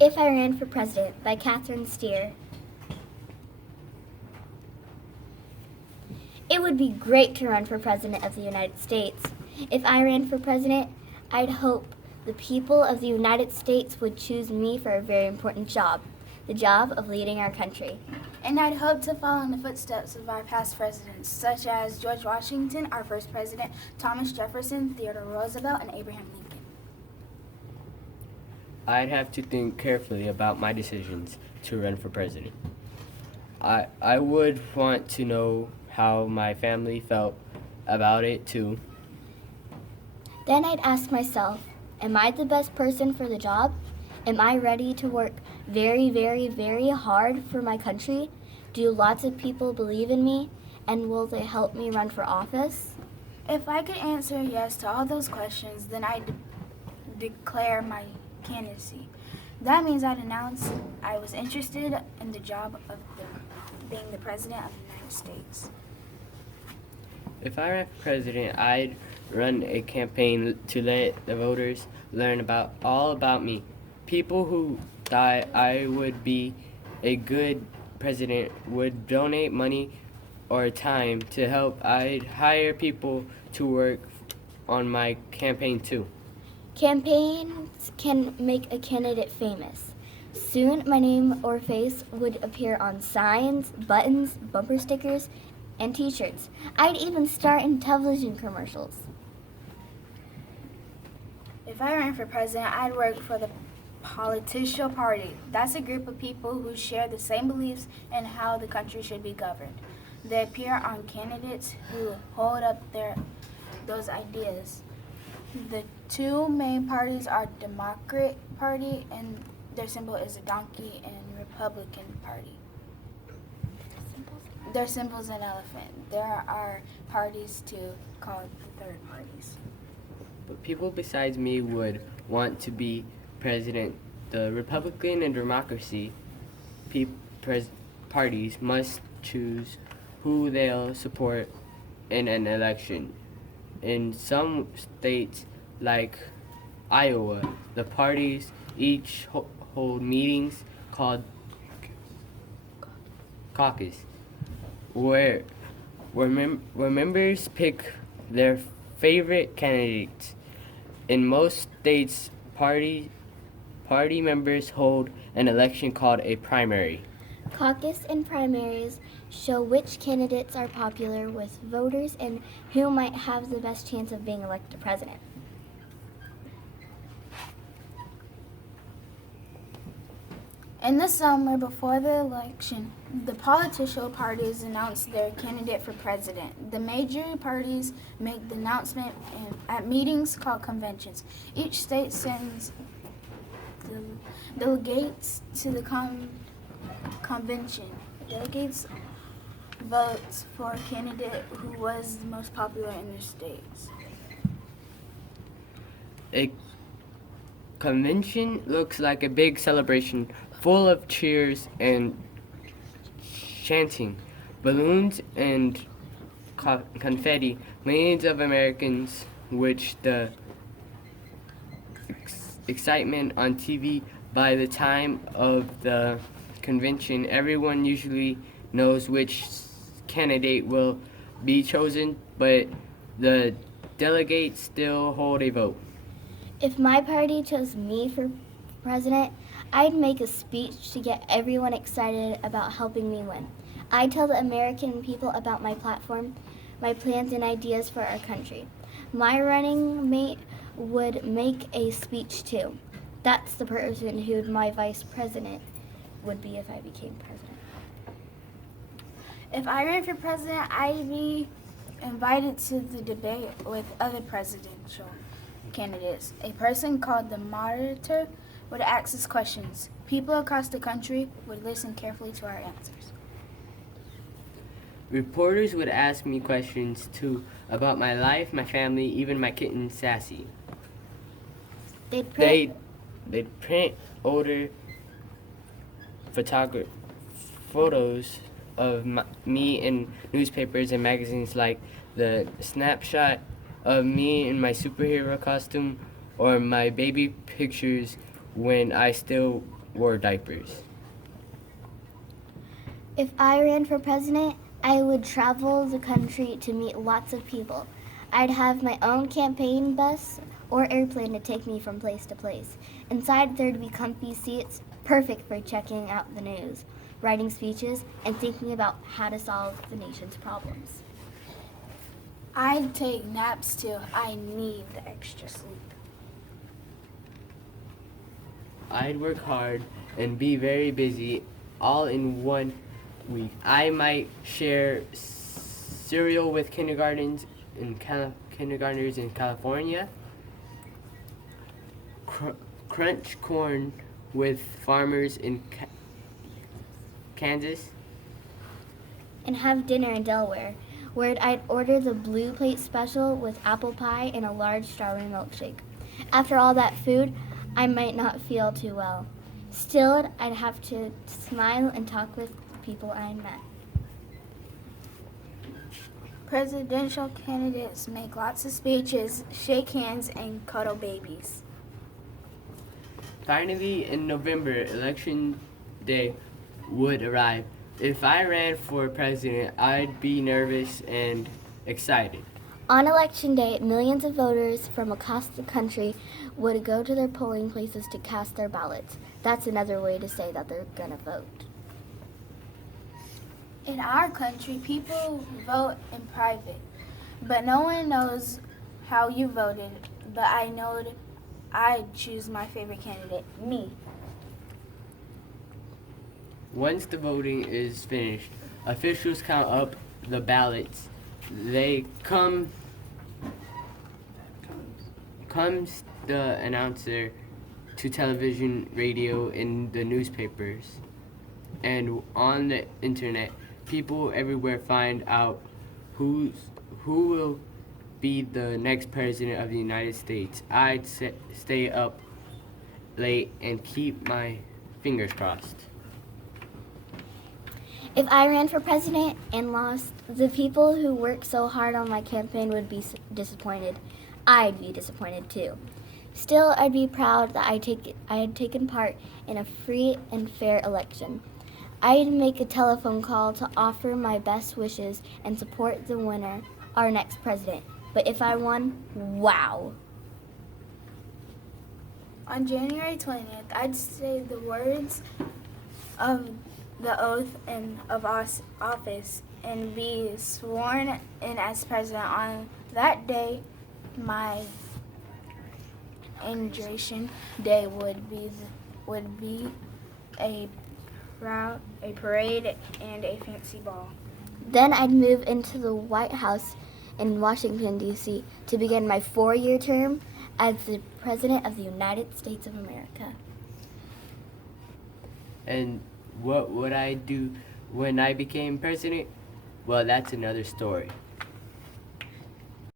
If I Ran for President by Catherine Steer. It would be great to run for President of the United States. If I ran for President, I'd hope the people of the United States would choose me for a very important job, the job of leading our country. And I'd hope to follow in the footsteps of our past presidents, such as George Washington, our first president, Thomas Jefferson, Theodore Roosevelt, and Abraham Lincoln. I'd have to think carefully about my decisions to run for president. I would want to know how my family felt about it too. Then I'd ask myself, am I the best person for the job? Am I ready to work very, very, very hard for my country? Do lots of people believe in me? And will they help me run for office? If I could answer yes to all those questions, then I'd declare my candidacy. That means I'd announce I was interested in the job of being the President of the United States. If I ran for president, I'd run a campaign to let the voters learn all about me. People who thought I would be a good president would donate money or time to help. I'd hire people to work on my campaign too. Campaigns can make a candidate famous. Soon, my name or face would appear on signs, buttons, bumper stickers, and t-shirts. I'd even star in television commercials. If I ran for president, I'd work for the Political Party. That's a group of people who share the same beliefs in how the country should be governed. They appear on candidates who hold up those ideas. The two main parties are Democrat Party, and their symbol is a donkey, and Republican Party. Their symbol is an elephant. There are parties too called third parties. But people besides me would want to be president. The Republican and Democracy parties must choose who they'll support in an election. In some states, like Iowa, the parties each hold meetings called caucus, where members pick their favorite candidates. In most states, party members hold an election called a primary. Caucus and primaries show which candidates are popular with voters and who might have the best chance of being elected president. In the summer before the election, the political parties announce their candidate for president. The major parties make the announcement at meetings called conventions. Each state sends delegates to the convention. Delegates votes for a candidate who was the most popular in their states. A convention looks like a big celebration full of cheers and chanting, balloons and confetti. Millions of Americans watch the excitement on TV. By the time of the convention, everyone usually knows which candidate will be chosen, but the delegates still hold a vote. If my party chose me for president, I'd make a speech to get everyone excited about helping me win. I'd tell the American people about my platform, my plans and ideas for our country. My running mate would make a speech too. That's the person who my vice president would be if I became president. If I ran for president, I'd be invited to the debate with other presidential candidates. A person called the moderator would ask us questions. People across the country would listen carefully to our answers. Reporters would ask me questions too about my life, my family, even my kitten Sassy. They'd print older photos of me in newspapers and magazines, like the snapshot of me in my superhero costume or my baby pictures when I still wore diapers. If I ran for president, I would travel the country to meet lots of people. I'd have my own campaign bus or airplane to take me from place to place. Inside, there'd be comfy seats, perfect for checking out the news, writing speeches, and thinking about how to solve the nation's problems. I'd take naps too. I need the extra sleep. I'd work hard and be very busy all in one week. I might share cereal with kindergartners in California, crunch corn with farmers in Kansas, And have dinner in Delaware, where I'd order the Blue Plate special with apple pie and a large strawberry milkshake. After all that food, I might not feel too well. Still, I'd have to smile and talk with the people I met. Presidential candidates make lots of speeches, shake hands, and cuddle babies. Finally, in November, election day would arrive. If I ran for president, I'd be nervous and excited. On election day, millions of voters from across the country would go to their polling places to cast their ballots. That's another way to say that they're gonna vote. In our country, people vote in private, but no one knows how you voted. But I know I'd choose my favorite candidate, me. Once the voting is finished, officials count up the ballots. Comes the announcer to television, radio, and the newspapers. And on the internet, people everywhere find out who will be the next president of the United States. I'd stay up late and keep my fingers crossed. If I ran for president and lost, the people who worked so hard on my campaign would be disappointed. I'd be disappointed too. Still, I'd be proud that I had taken part in a free and fair election. I'd make a telephone call to offer my best wishes and support the winner, our next president. But if I won, wow. On January 20th, I'd say the words of the oath of office and be sworn in as president. On that day, my inauguration day would be a parade and a fancy ball. Then I'd move into the White House in Washington, D.C. to begin my 4-year term as the President of the United States of America. And what would I do when I became president? Well, that's another story.